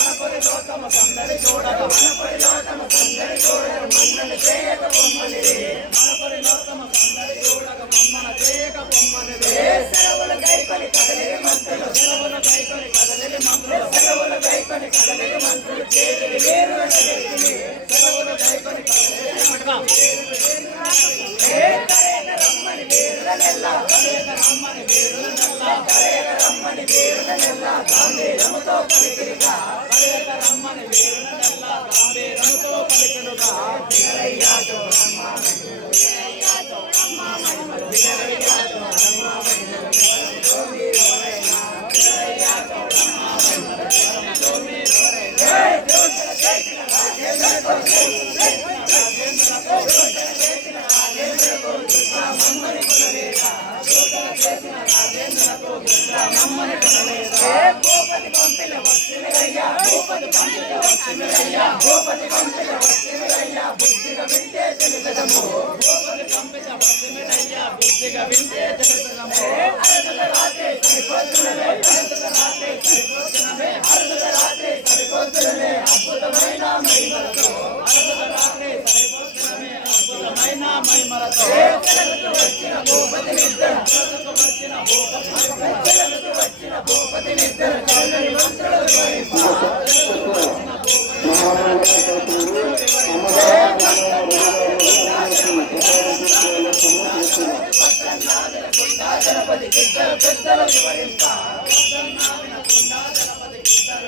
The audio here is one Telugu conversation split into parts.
మనపరి లోకమ సందరి చూడరు మన్నలు చేయక బొమ్మలి మనపరి లోకమ రమ్మని వీరుల నెల్ల కలయక రమ్మని వీరుల నెల్ల గాంభీర్యముతో పలికిరిగా కలయక రమ్మని వీరుల నెల్ల గాంభీర్యముతో పలికిరుగా వినరయ్యా చోడమ్మ వినరయ్యా చోడమ్మ మహిమలు వినరయ్యా చోడమ్మ మహిమలు వినరయ్యా చోడమ్మ మహిమలు భూపతి పంపిన వస్తువులయ్యా భూపతి పంపిన వస్తువులయ్యా భూపతి పంపిన వస్తువులయ్యా బుద్ధిగా వింటే తెలుసదము భూపతి పంపిన వస్తువులయ్యా బుద్ధిగా వింటే తెలుసదము అరగల రాత్రి సరిపోతున్నవే అరగల రాత్రి సరిపోతున్నవే అరగల రాత్రి సరిపోతున్నవే అద్భుతమైన మహిమలతో అరగల రాత్రి సరిపోతున్నవే అద్భుతమైన మహిమలతో వచ్చిన భూపతి నిద్ర వచ్చిన భూపతి వచ్చిన భూపతి నిద్ర చౌదరి మంత్రులు గణపతి గిద్దరు పెద్దలు వివరింప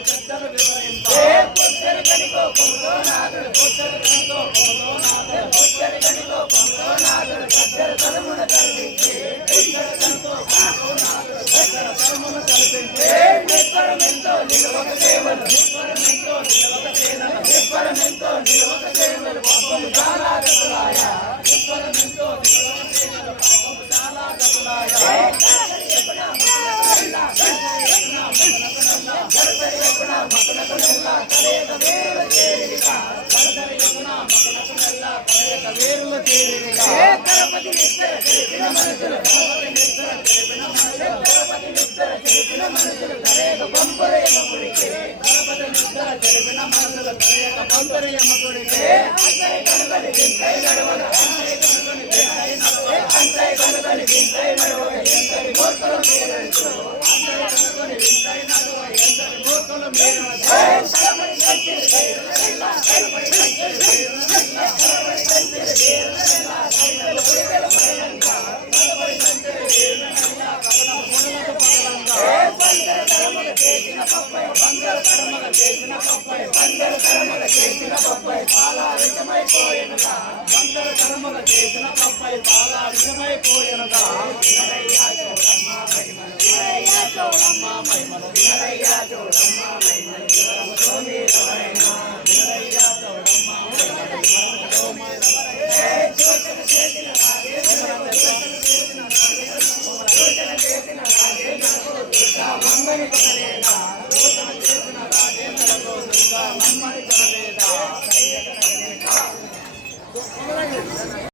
పెద్దలు వివరింప పొచ్చరి కనికో పొందో నాదుడు పొచ్చరి కనికో పొందో నాదుడు పొచ్చరి కనికో పొందో నాదుడు గద్దర తలమున కల్పించి గద్దర కనికో పొందో నాదుడు గద్దర తలమున కల్పించి నిస్వరమెంతో నిలవక సేవలు నిస్వరమెంతో నిలవక సేవలు నిస్వరమెంతో నిలవక సేవలు పాపము చాలా గతులాయ నిస్వరమెంతో నిలవక సేవలు పాపము చాలా గతులాయ గణపతి నిద్ర తెలిపిన మనుషులు గణపతి నిద్ర తెలిపిన మనుషులు గణపతి నిద్ర తెలిపిన మనుషులు కరేక పంపరయమకుడికి గణపతి నిద్ర తెలిపిన మనుషులు కరేక పంపరయమకుడికి అంతై కనుగొని వింతై నడవగ అంతై కనుగొని వింతై నడవగ అంతై కనుగొని వింతై నడవగ ఎంతటి మూర్ఖులు మీరచ్చు అంతై కనుగొని వింతై నడవగ ఎంతటి మూర్ఖులు మీరచ్చు గణపతి కంచెలు వీరుల గణపతి కంచెలు వీరుల గణపతి కంచెలు వీరుల కవితలు పురిగల పడలంగా గణపతి కంచెలు వీరుల కపట పుణులకు పగలంగా బందర తరమగ చేసిన పప్పై బందర తరమగ చేసిన పప్పై బందర తరమగ చేసిన పప్పై చాలా విషమైపోయినగా బందర తరమగ చేసిన పప్పై చాలా విషమైపోయినగా వినరయ్యా చోడమ్మ మహిమలు వినరయ్యా చోడమ్మ మహిమలు వినరయ్యా